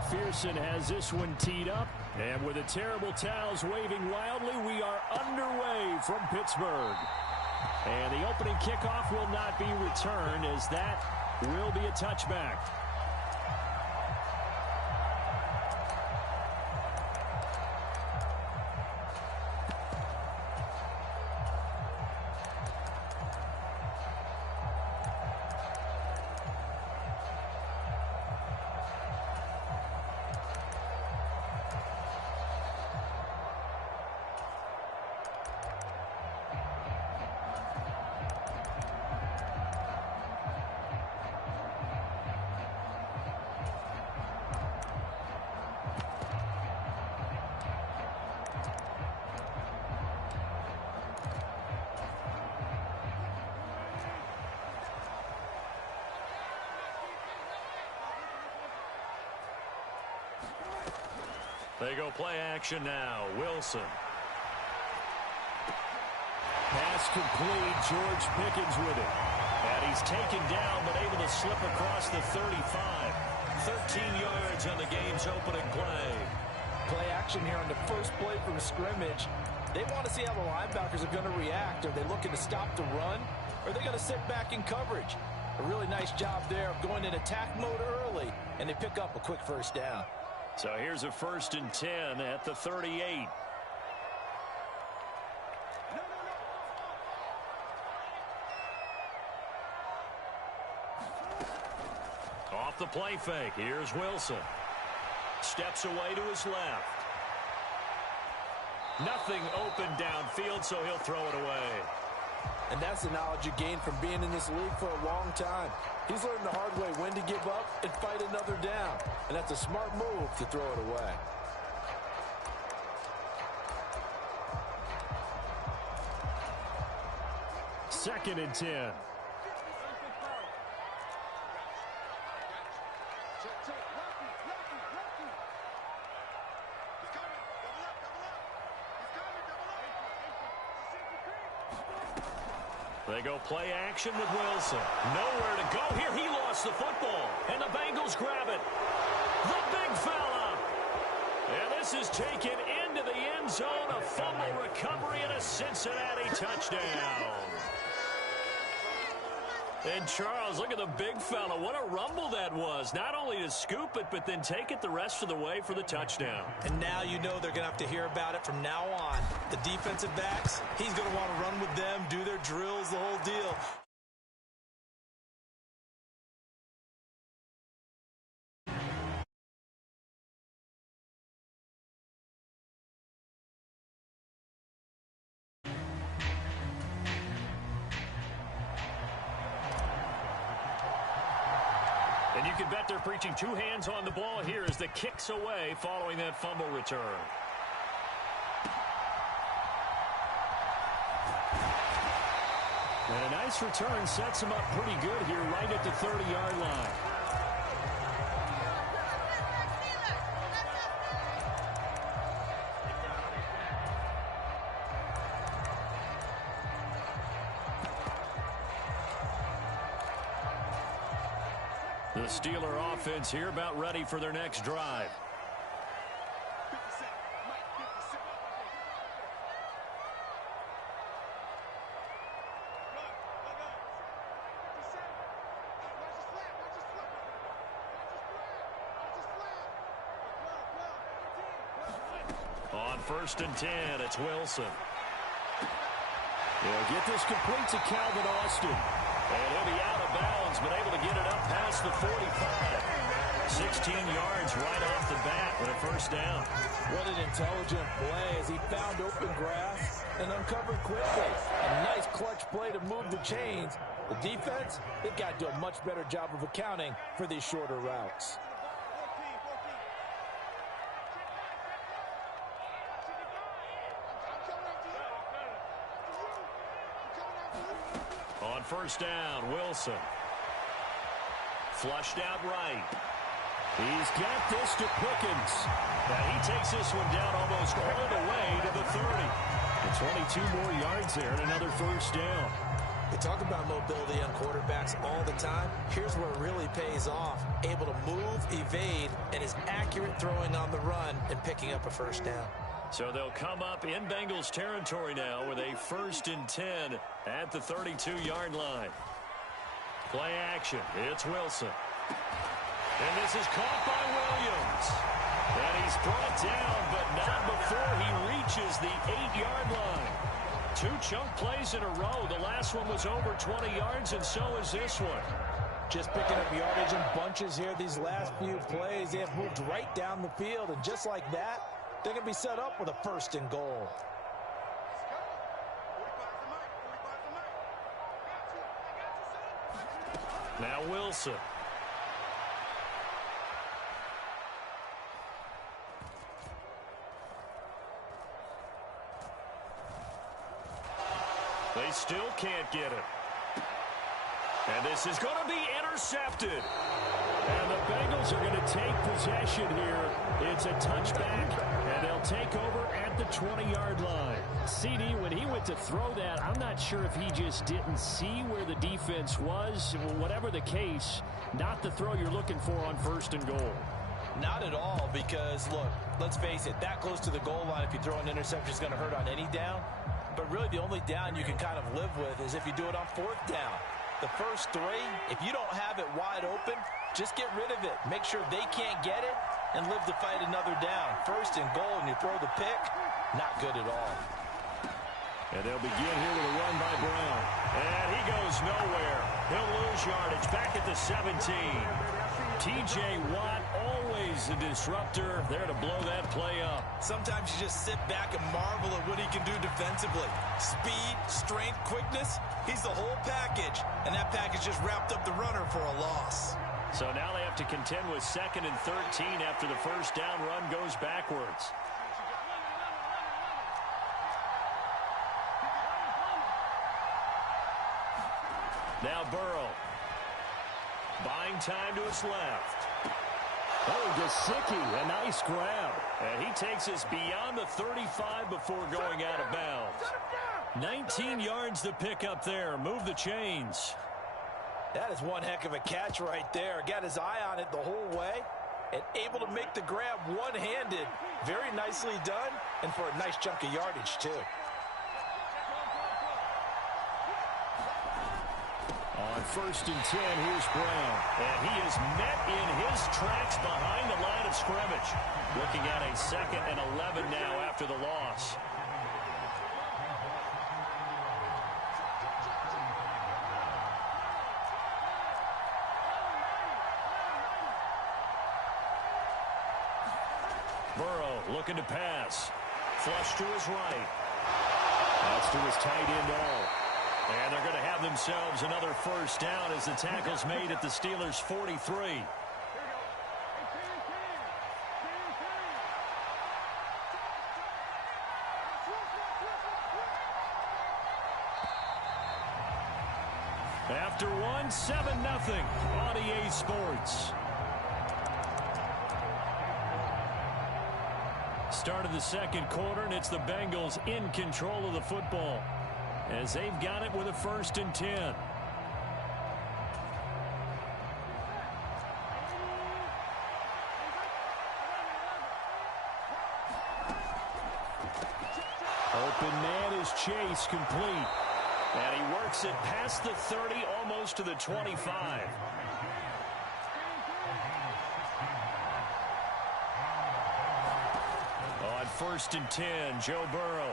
McPherson has this one teed up. And with the terrible towels waving wildly, we are underway from Pittsburgh. And the opening kickoff will not be returned, as that will be a touchback. They go play action now. Wilson. Pass complete. George Pickens with it. And he's taken down, but able to slip across the 35. 13 yards on the game's opening play. Play action here on the first play from scrimmage. They want to see how the linebackers are going to react. Are they looking to stop the run? Or are they going to sit back in coverage? A really nice job there of going in attack mode early, and they pick up a quick first down. So here's a 1st and 10 at the 38. Off the play fake. Here's Wilson. Steps away to his left. Nothing open downfield, so he'll throw it away. And that's the knowledge you gain from being in this league for a long time. He's learned the hard way when to give up and fight another down. And that's a smart move to throw it away. Second and 10. They go play action with Wilson. Nowhere to go here. He lost the football. And the Bengals grab it. The big fella. And this is taken into the end zone. A fumble recovery and a Cincinnati touchdown. And Charles, look at the big fella. What a rumble that was. Not only to scoop it, but then take it the rest of the way for the touchdown. And now you know they're going to have to hear about it from now on. The defensive backs, he's going to want to run with them, do their drills, the whole deal. And you can bet they're preaching two hands on the ball here as the kick's away following that fumble return. And a nice return sets him up pretty good here right at the 30-yard line. The Steeler offense here about ready for their next drive. On 1st and 10, it's Wilson. They'll get this complete to Calvin Austin. And he'll be out of bounds, but able to get it up past the 45. 16 yards right off the bat with a first down. What an intelligent play as he found open grass and uncovered quickly. A nice clutch play to move the chains. The defense, they've got to do a much better job of accounting for these shorter routes. On 1st down, Wilson. Flushed out right. He's got this to Pickens. Now he takes this one down almost all the way to the 30. And 22 more yards there and another first down. We talk about mobility on quarterbacks all the time. Here's where it really pays off. Able to move, evade, and his accuracy accurate throwing on the run and picking up a first down. So they'll come up in Bengals territory now with a 1st and 10 at the 32-yard line. Play action. It's Wilson. And this is caught by Williams. And he's brought down, but not before he reaches the 8-yard line. 2 chunk plays in a row. The last one was over 20 yards, and so is this one. Just picking up yardage in bunches here these last few plays. They have moved right down the field, and just like that, they're going to be set up with a 1st and goal. Now Wilson. They still can't get it. And this is going to be intercepted. And the Bengals are going to take possession here. It's a touchback, and they'll take over at the 20-yard line. CD, when he went to throw that, I'm not sure if he just didn't see where the defense was. Whatever the case, not the throw you're looking for on 1st and goal. Not at all, because, look, let's face it, that close to the goal line, if you throw an interception, is going to hurt on any down. But really, the only down you can kind of live with is if you do it on 4th down. The first 3, if you don't have it wide open, just get rid of it. Make sure they can't get it and live to fight another down. 1st and goal, and you throw the pick, not good at all. And they'll begin here with a run by Brown. And he goes nowhere. He'll lose yardage back at the 17. T.J. Watt, always a disruptor, there to blow that play up. Sometimes you just sit back and marvel at what he can do defensively. Speed, strength, quickness, he's the whole package. And that package just wrapped up the runner for a loss. So now they have to contend with 2nd and 13 after the 1st down run goes backwards. Now Burrow. Buying time to his left. Oh, Gesicki, a nice grab. And he takes us beyond the 35 before going out of bounds. 19 yards to pick up there. Move the chains. That is one heck of a catch right there. Got his eye on it the whole way and able to make the grab one-handed. Very nicely done, and for a nice chunk of yardage, too. On 1st and 10, here's Brown. And he is met in his tracks behind the line of scrimmage. Looking at a 2nd and 11 now after the loss. Burrow looking to pass. Flush to his right. That's to his tight end all. And they're going to have themselves another 1st down as the tackle's made at the Steelers' 43. After 7-0 on EA Sports. Start of the 2nd quarter, and it's the Bengals in control of the football as they've got it with a 1st and 10. Open man is Chase, complete. And he works it past the 30, almost to the 25. On 1st and 10, Joe Burrow.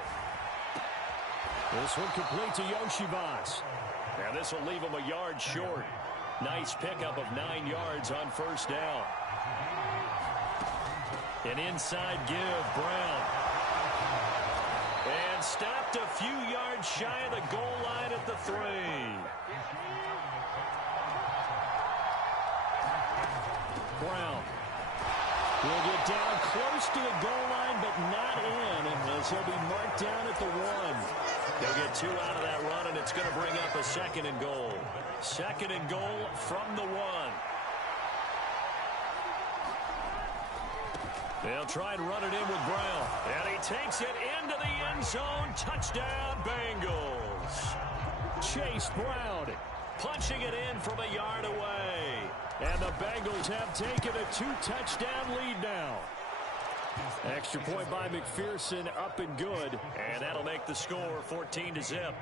This one complete to Yoshivas. And this will leave him a yard short. Nice pickup of 9 yards on 1st down. An inside give, Brown. And stopped a few yards shy of the goal line at the 3. Brown will get down close to the goal line, but not in, as he'll be marked down at the 1. They'll get 2 out of that run, and it's going to bring up a 2nd and goal. 2nd and goal from the 1. They'll try and run it in with Brown. And he takes it into the end zone. Touchdown, Bengals. Chase Brown. punching it in from a yard away. And the Bengals have taken a 2-touchdown lead now. Extra point by McPherson, up and good. And that'll make the score 14-0.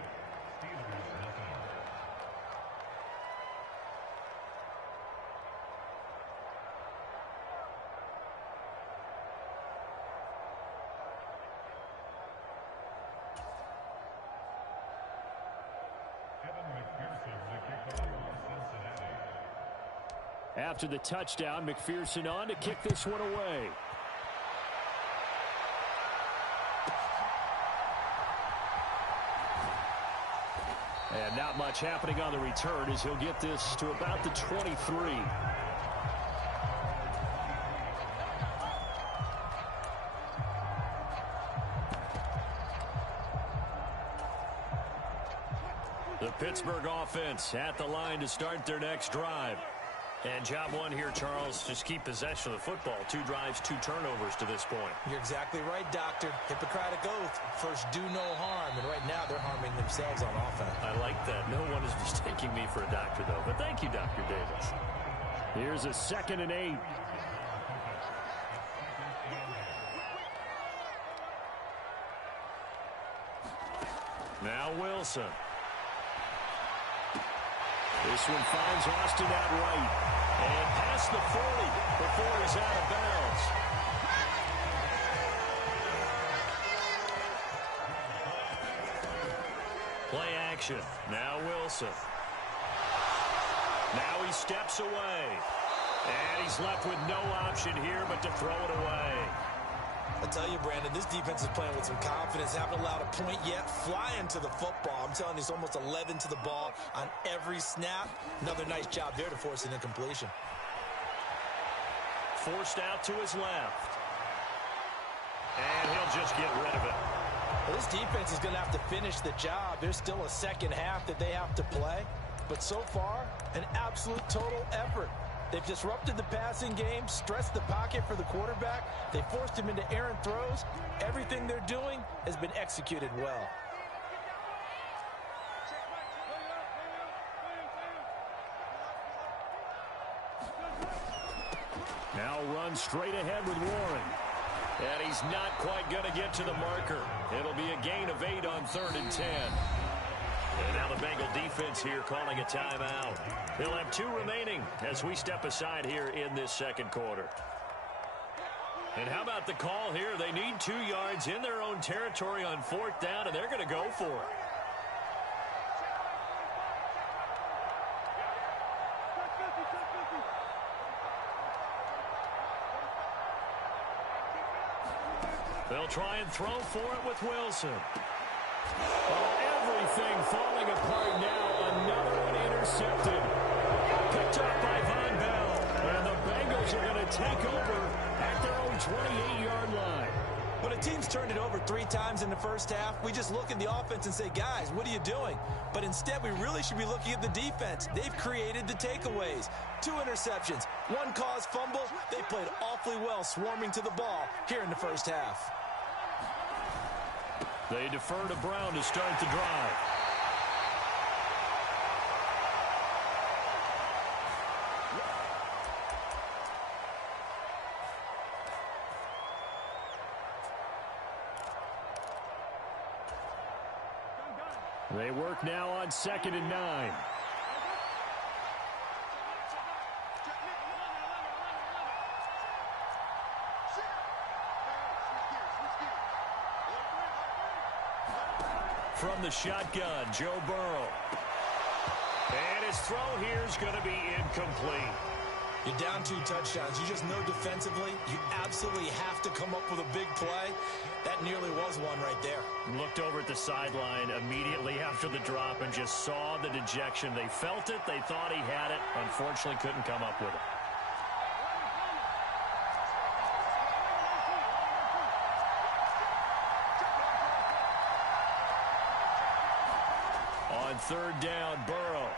After the touchdown, McPherson on to kick this one away. And not much happening on the return as he'll get this to about the 23. The Pittsburgh offense at the line to start their next drive. And job one here, Charles, just keep possession of the football. 2 drives, 2 turnovers to this point. You're exactly right, Doctor. Hippocratic oath. First, do no harm. And right now, they're harming themselves on offense. I like that. No one is mistaking me for a doctor, though. But thank you, Dr. Davis. Here's a 2nd and 8. Now Wilson. This one finds Austin out right. And past the 40 before he's out of bounds. Play action. Now Wilson. Now he steps away. And he's left with no option here but to throw it away. I tell you, Brandon, this defense is playing with some confidence. Haven't allowed a point yet. Flying to the football. I'm telling you, it's almost 11 to the ball on every snap. Another nice job there to force an incompletion. Forced out to his left. And he'll just get rid of it. Well, this defense is going to have to finish the job. There's still a second half that they have to play. But so far, an absolute total effort. They've disrupted the passing game, stressed the pocket for the quarterback. They forced him into errant throws. Everything they're doing has been executed well. Now run straight ahead with Warren. And he's not quite going to get to the marker. It'll be a gain of 8 on 3rd and 10. And now the Bengal defense here calling a timeout. They'll have 2 remaining as we step aside here in this second quarter. And how about the call here? They need 2 yards in their own territory on 4th down, and they're going to go for it. They'll try and throw for it with Wilson. Everything falling apart now. Another one intercepted. Picked up by Von Bell. And the Bengals are going to take over at their own 28-yard line. When a team's turned it over 3 times in the first half, we just look at the offense and say, guys, what are you doing? But instead, we really should be looking at the defense. They've created the takeaways. 2 interceptions, 1 caused fumble. They played awfully well swarming to the ball here in the first half. They defer to Brown to start the drive. They work now on 2nd and 9. From the shotgun, Joe Burrow. And his throw here is going to be incomplete. You're down 2 touchdowns. You just know defensively you absolutely have to come up with a big play. That nearly was one right there. Looked over at the sideline immediately after the drop and just saw the dejection. They felt it. They thought he had it. Unfortunately, couldn't come up with it. On 3rd down, Burrow.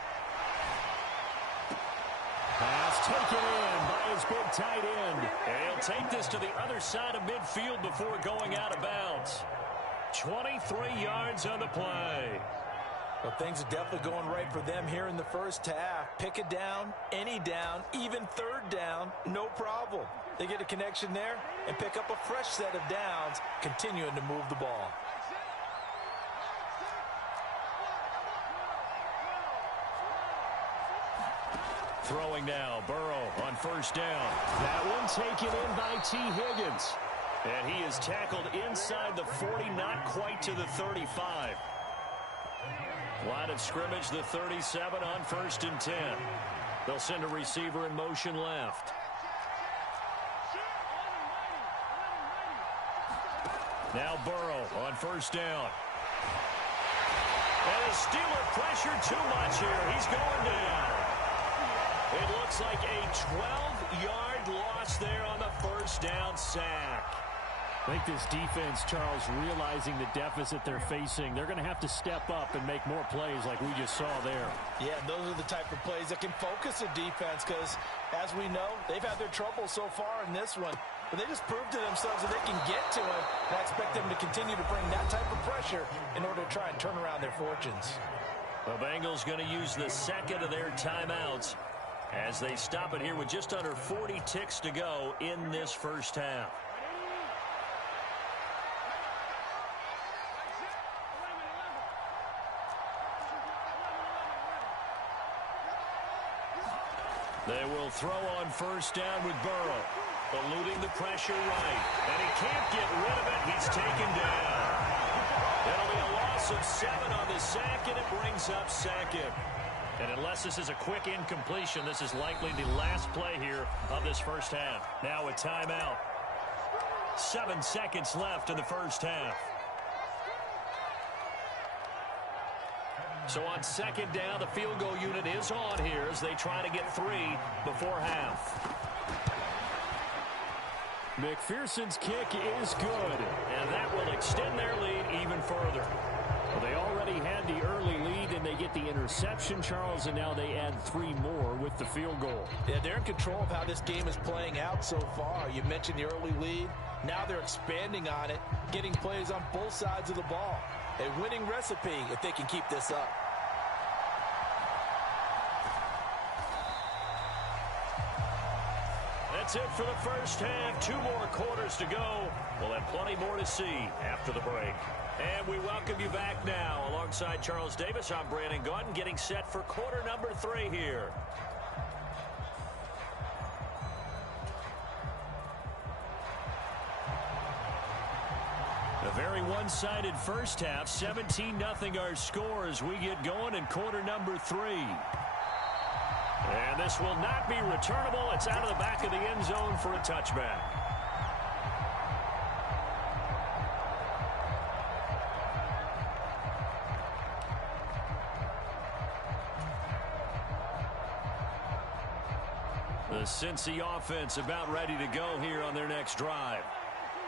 Pass taken in by his big tight end. And he'll take this to the other side of midfield before going out of bounds. 23 yards on the play. Well, things are definitely going right for them here in the first half. Pick a down, any down, even third down, no problem. They get a connection there and pick up a fresh set of downs, continuing to move the ball. Throwing now, Burrow on first down. That one taken in by T. Higgins. And he is tackled inside the 40, not quite to the 35. Line of scrimmage, the 37 on 1st and 10. They'll send a receiver in motion left. Now Burrow on first down. And the Steeler pressure too much here. He's going down. It looks like a 12-yard loss there on the first down sack. I think this defense, Charles, realizing the deficit they're facing, they're going to have to step up and make more plays like we just saw there. Yeah, those are the type of plays that can focus a defense because, as we know, they've had their trouble so far in this one. But they just proved to themselves that they can get to it. And I expect them to continue to bring that type of pressure in order to try and turn around their fortunes. The Bengals going to use the second of their timeouts as they stop it here with just under 40 ticks to go in this first half. They will throw on first down with Burrow, eluding the pressure right. And he can't get rid of it. He's taken down. It'll be a loss of 7 on the sack, and it brings up second. And unless this is a quick incompletion, this is likely the last play here of this first half. Now a timeout. 7 seconds left in the first half. So on second down, the field goal unit is on here as they try to get 3 before half. McPherson's kick is good. And that will extend their lead even further. Well, they already had the early lead, and they get the interception, Charles, and now they add 3 more with the field goal. Yeah, they're in control of how this game is playing out so far. You mentioned the early lead. Now they're expanding on it, getting plays on both sides of the ball. A winning recipe if they can keep this up. That's it for the first half. 2 more quarters to go. We'll have plenty more to see after the break. And we welcome you back now. Alongside Charles Davis, I'm Brandon Gaudin, getting set for quarter number 3 here. A very one-sided first half. 17-0 our score as we get going in quarter number 3. And this will not be returnable. It's out of the back of the end zone for a touchback. The Cincy offense about ready to go here on their next drive.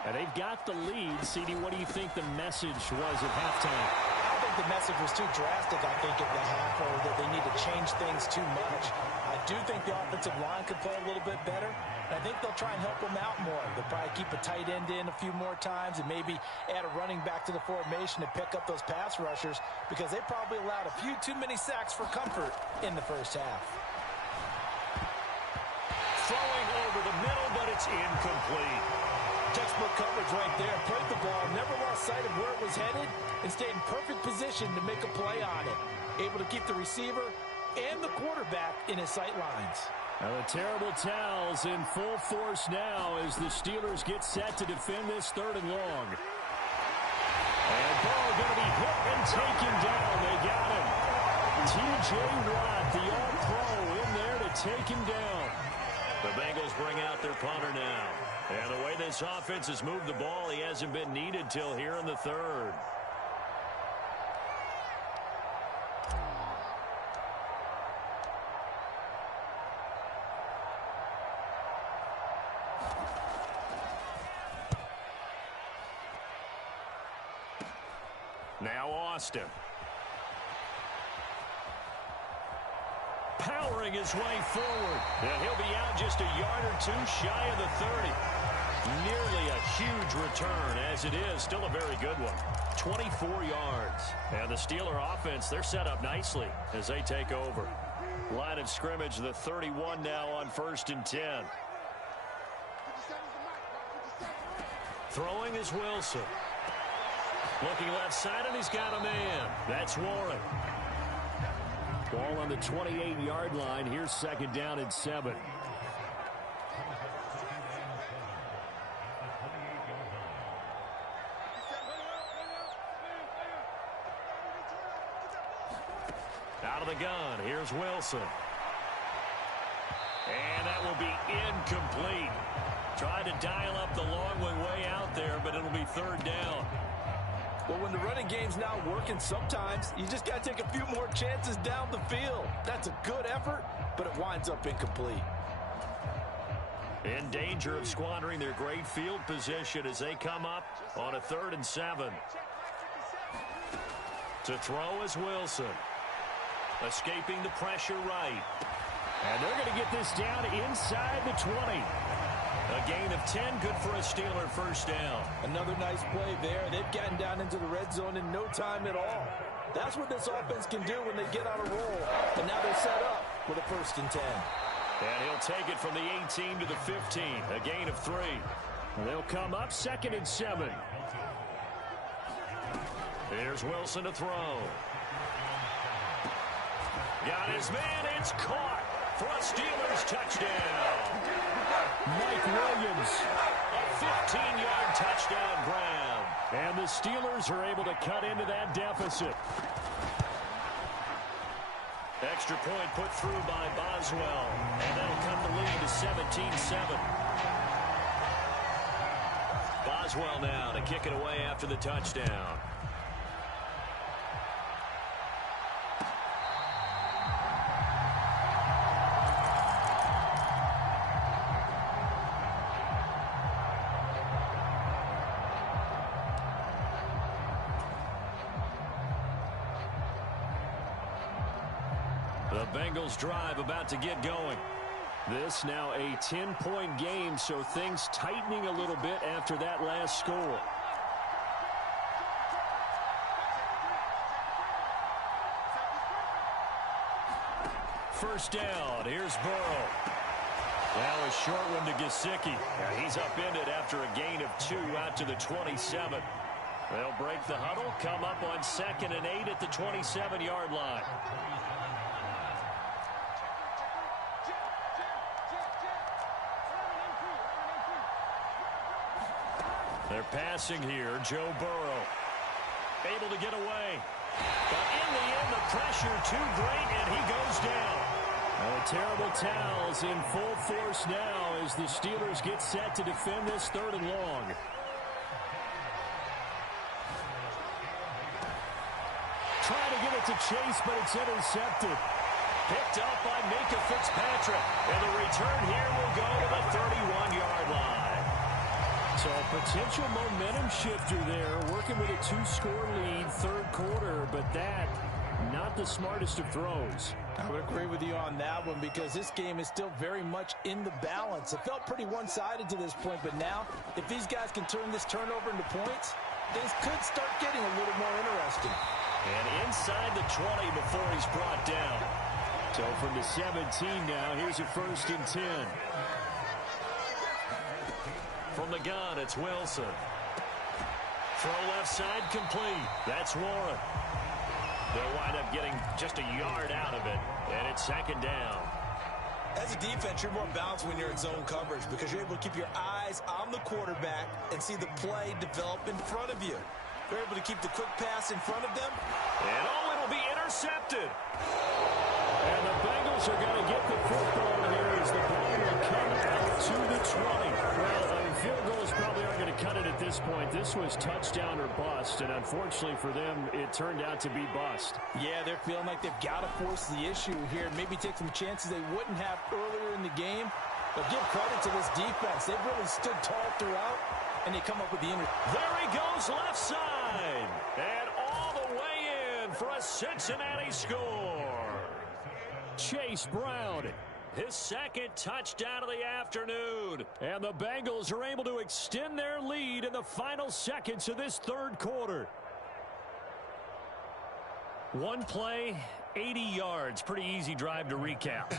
And they've got the lead. CD, what do you think the message was at halftime? I think the message was too drastic, I think, at the half, or that they need to change things too much. I do think the offensive line could play a little bit better. And I think they'll try and help them out more. They'll probably keep a tight end in a few more times and maybe add a running back to the formation to pick up those pass rushers because they probably allowed a few too many sacks for comfort in the first half. Throwing over the middle, but it's incomplete. Textbook coverage right there. Played the ball, never lost sight of where it was headed, and stayed in perfect position to make a play on it. Able to keep the receiver and the quarterback in his sight lines. Now the terrible towels in full force now as the Steelers get set to defend this 3rd and long. And Burrow going to be hit and taken down. They got him. T.J. Watt, the all-pro, in there to take him down. The Bengals bring out their punter now. And the way this offense has moved the ball, he hasn't been needed till here in the 3rd. Now Austin. Powering his way forward. And he'll be out just a yard or 2 shy of the 30. Nearly a huge return, as it is still a very good one. 24 yards. And the Steeler offense, they're set up nicely as they take over. Line of scrimmage, the 31 now on 1st and 10. Throwing is Wilson. Looking left side, and he's got a man. That's Warren. Ball on the 28-yard line. Here's 2nd down and 7. Out of the gun, here's Wilson. And that will be incomplete. Tried to dial up the long one way out there, but it'll be 3rd down. Well, when the running game's not working, sometimes you just got to take a few more chances down the field. That's a good effort, but it winds up incomplete. In danger of squandering their great field position as they come up on a 3rd and 7. To throw is Wilson. Escaping the pressure right. And they're going to get this down inside the 20. A gain of 10, good for a Steeler 1st down. Another nice play there. They've gotten down into the red zone in no time at all. That's what this offense can do when they get on a roll. And now they're set up with a 1st and 10. And he'll take it from the 18 to the 15. A gain of 3. They'll come up 2nd and 7. Here's Wilson to throw. Got his man. It's caught for a Steelers touchdown. Mike Williams. A 15-yard touchdown grab. And the Steelers are able to cut into that deficit. Extra point put through by Boswell. And that'll come to lead to 17-7. Boswell now to kick it away after the touchdown. The Bengals drive about to get going. This now a 10-point game, so things tightening a little bit after that last score. First down. Here's Burrow. Now a short one to Gesicki. He's upended after a gain of 2 out to the 27. They'll break the huddle, come up on 2nd and 8 at the 27-yard line. They're passing here. Joe Burrow able to get away. But in the end, the pressure too great, and he goes down. Terrible towels in full force now as the Steelers get set to defend this 3rd and long. Trying to get it to Chase, but it's intercepted. Picked up by Minka Fitzpatrick. And the return here will go to the 31-yard line. So a potential momentum shifter there, working with a 2-score lead, 3rd quarter, but that, not the smartest of throws. I would agree with you on that one because this game is still very much in the balance. It felt pretty one-sided to this point, but now, if these guys can turn this turnover into points, things could start getting a little more interesting. And inside the 20 before he's brought down. So from the 17 now, here's a 1st and 10. From the gun, it's Wilson. Throw left side complete. That's Warren. They'll wind up getting just a yard out of it, and it's 2nd down. As a defense, you're more balanced when you're in zone coverage because you're able to keep your eyes on the quarterback and see the play develop in front of you. You're able to keep the quick pass in front of them. And it'll be intercepted. And the Bengals are going to get the football here as the ball will come out to the 20. Well, field goals probably aren't going to cut it at this point. This was touchdown or bust, and unfortunately for them, it turned out to be bust. Yeah, they're feeling like they've got to force the issue here. Maybe take some chances they wouldn't have earlier in the game. But give credit to this defense. They've really stood tall throughout, and they come up with the There he goes left side. And all the way in for a Cincinnati score. Chase Brown. His 2nd touchdown of the afternoon. And the Bengals are able to extend their lead lead in the final seconds of this third quarter. One play, 80 yards. Pretty easy drive to recap.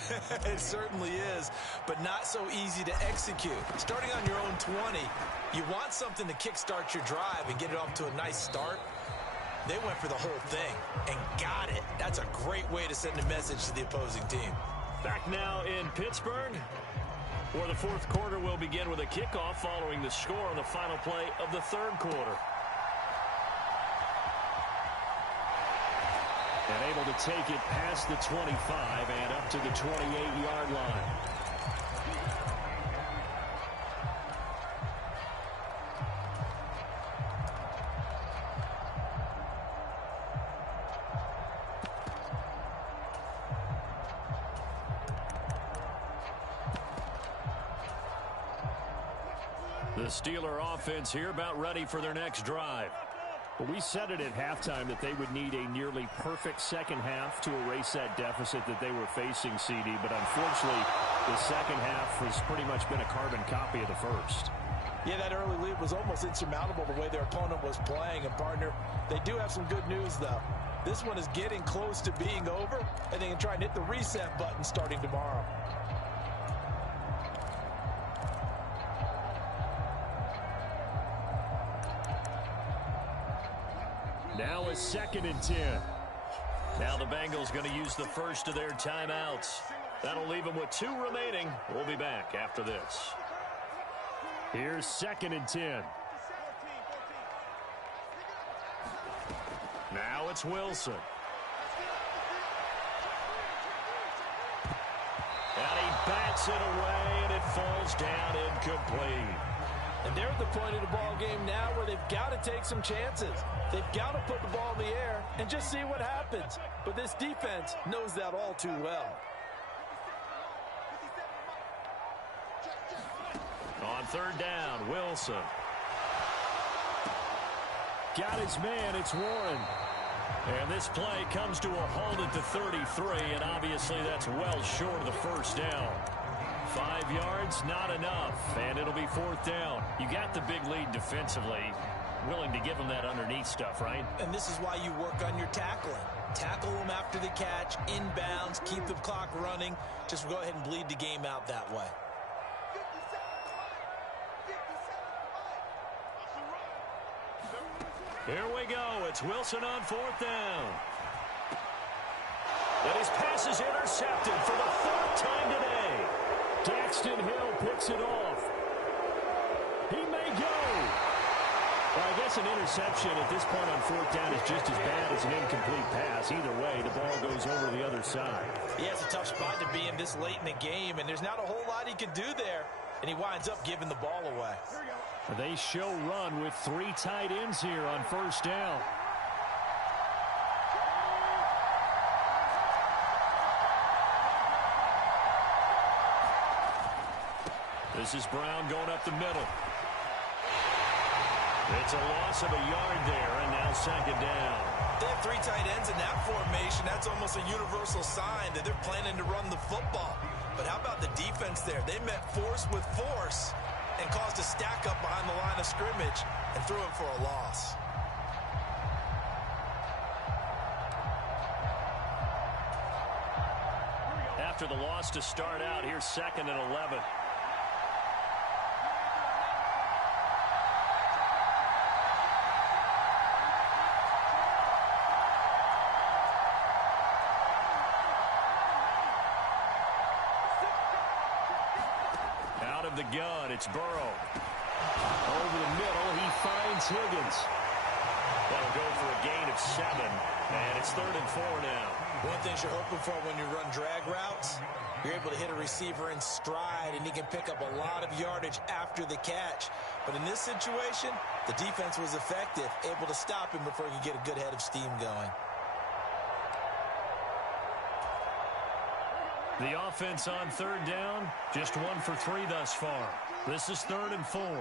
It certainly is, but not so easy to execute. Starting on your own 20, you want something to kickstart your drive and get it off to a nice start. They went for the whole thing and got it. That's a great way to send a message to the opposing team. Back now in Pittsburgh, where the fourth quarter will begin with a kickoff following the score on the final play of the third quarter. And able to take it past the 25 and up to the 28-yard line. The Steeler offense here about ready for their next drive. Well, we said it at halftime that they would need a nearly perfect second half to erase that deficit that they were facing, CD. But unfortunately, the second half has pretty much been a carbon copy of the first. Yeah, that early lead was almost insurmountable the way their opponent was playing. And, partner, they do have some good news, though. This one is getting close to being over, and they can try and hit the reset button starting tomorrow. Now a 2nd and 10. Now the Bengals going to use the first of their timeouts. That'll leave them with 2 remaining. We'll be back after this. Here's 2nd and 10. Now it's Wilson. And he bats it away, and it falls down incomplete. And they're at the point of the ball game now where they've got to take some chances. They've got to put the ball in the air and just see what happens. But this defense knows that all too well. On third down, Wilson. Got his man, it's Warren. And this play comes to a halt at the 33, and obviously that's well short of the first down. 5 yards, not enough, and it'll be 4th down. You got the big lead defensively. Willing to give them that underneath stuff, right? And this is why you work on your tackling. Tackle them after the catch, inbounds, keep the clock running. Just go ahead and bleed the game out that way. Here we go. It's Wilson on 4th down. And his pass is intercepted for the 3rd time today. Daxton Hill picks it off. He may go. Well, I guess an interception at this point on 4th down is just as bad as an incomplete pass. Either way, the ball goes over the other side. Yeah, it's a tough spot to be in this late in the game, and there's not a whole lot he can do there. And he winds up giving the ball away. They show run with 3 tight ends here on 1st down. This is Brown going up the middle. It's a loss of a yard there, and now 2nd down. They have 3 tight ends in that formation. That's almost a universal sign that they're planning to run the football. But how about the defense there? They met force with force and caused a stack up behind the line of scrimmage and threw him for a loss. After the loss to start out, here's 2nd and 11. The gun, it's Burrow. Over the middle, he finds Higgins. That'll go for a gain of 7, and it's 3rd and 4 now. One thing you're hoping for when you run drag routes, you're able to hit a receiver in stride, and he can pick up a lot of yardage after the catch. But in this situation, the defense was effective, able to stop him before he could get a good head of steam going. The offense on 3rd down, just 1 for 3 thus far. This is 3rd and 4. And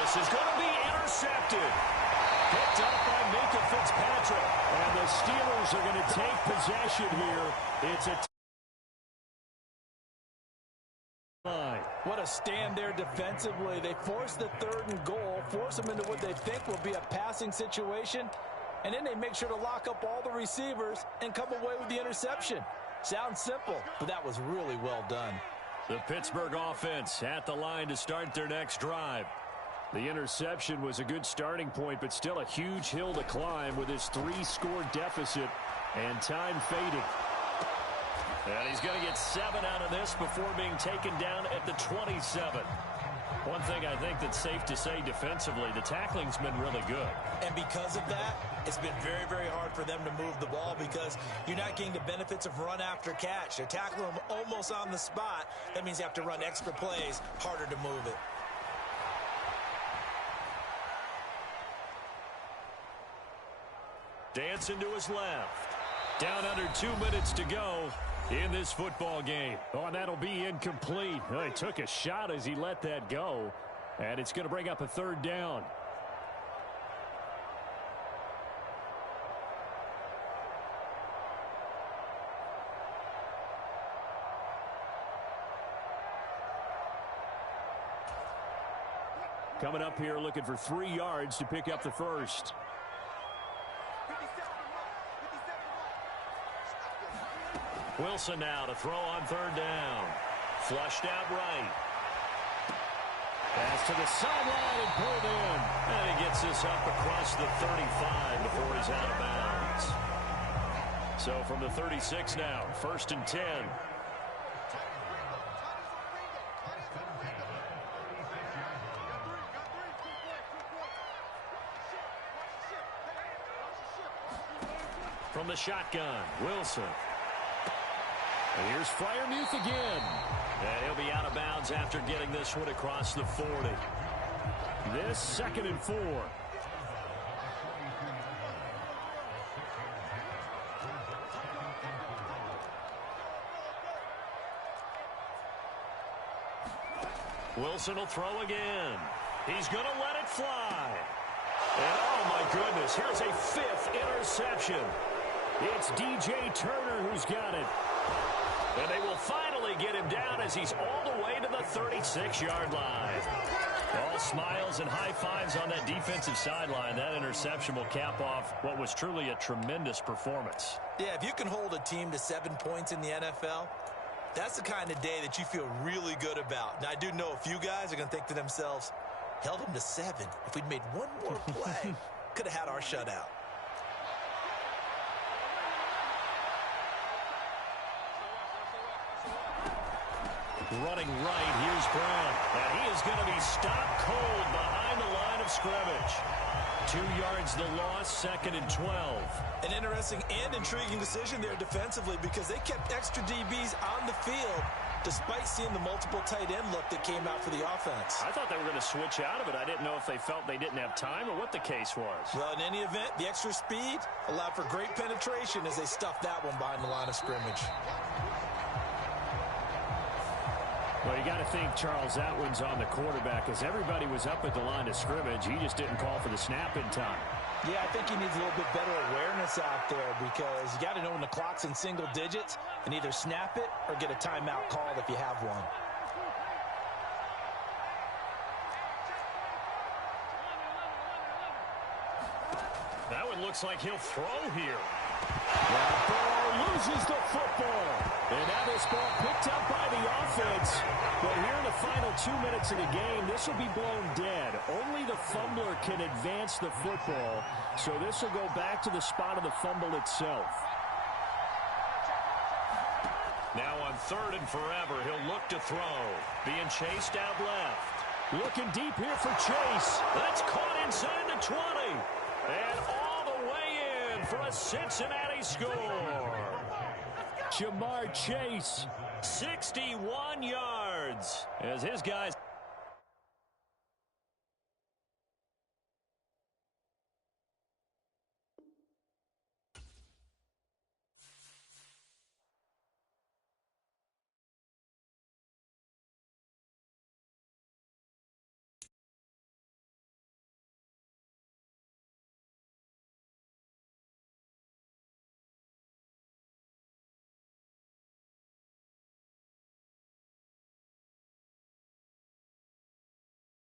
this is going to be intercepted. Picked up by Minkah Fitzpatrick. And the Steelers are going to take possession here. It's a What a stand there defensively. They force the 3rd and goal, force them into what they think will be a passing situation, and then they make sure to lock up all the receivers and come away with the interception. Sounds simple, but that was really well done. The Pittsburgh offense at the line to start their next drive. The interception was a good starting point, but still a huge hill to climb with his 3-score deficit and time fading. And he's going to get 7 out of this before being taken down at the 27. One thing I think that's safe to say defensively, the tackling's been really good. And because of that, it's been very, very hard for them to move the ball because you're not getting the benefits of run after catch. They're tackling them almost on the spot. That means you have to run extra plays, harder to move it. Dancing to his left. Down under 2 minutes to go in this football game. Oh, and that'll be incomplete. Oh, he took a shot as he let that go. And it's going to bring up a 3rd down. Coming up here looking for 3 yards to pick up the first. Wilson now to throw on 3rd down. Flushed out right. Pass to the sideline and pulled in. And he gets this up across the 35 before he's out of bounds. So from the 36 now, 1st and 10. From the shotgun, Wilson. And here's Freiermuth again. And he'll be out of bounds after getting this one across the 40. This 2nd and 4. Wilson will throw again. He's going to let it fly. And oh my goodness, here's a 5th interception. It's DJ Turner who's got it. And they will finally get him down as he's all the way to the 36-yard line. All smiles and high fives on that defensive sideline. That interception will cap off what was truly a tremendous performance. Yeah, if you can hold a team to 7 points in the NFL, that's the kind of day that you feel really good about. Now, I do know a few guys are going to think to themselves, held them to 7. If we'd made one more play, could have had our shutout. Running right, here's Brown. And he is going to be stopped cold behind the line of scrimmage. 2 yards the loss, 2nd and 12. An interesting and intriguing decision there defensively because they kept extra DBs on the field despite seeing the multiple tight end look that came out for the offense. I thought they were going to switch out of it. I didn't know if they felt they didn't have time or what the case was. Well, in any event, the extra speed allowed for great penetration as they stuffed that one behind the line of scrimmage. Well, you got to think Charles Atwin's on the quarterback as everybody was up at the line of scrimmage. He just didn't call for the snap in time. Yeah, I think he needs a little bit better awareness out there because you got to know when the clock's in single digits and either snap it or get a timeout called if you have one. That one looks like he'll throw here. That ball loses the football. And now this ball picked up by the offense. But here in the final 2 minutes of the game, this will be blown dead. Only the fumbler can advance the football. So this will go back to the spot of the fumble itself. Now on 3rd and forever, he'll look to throw. Being chased out left. Looking deep here for Chase. That's caught inside the 20. And all the way in for a Cincinnati score. Jamar Chase, 61 yards as his guys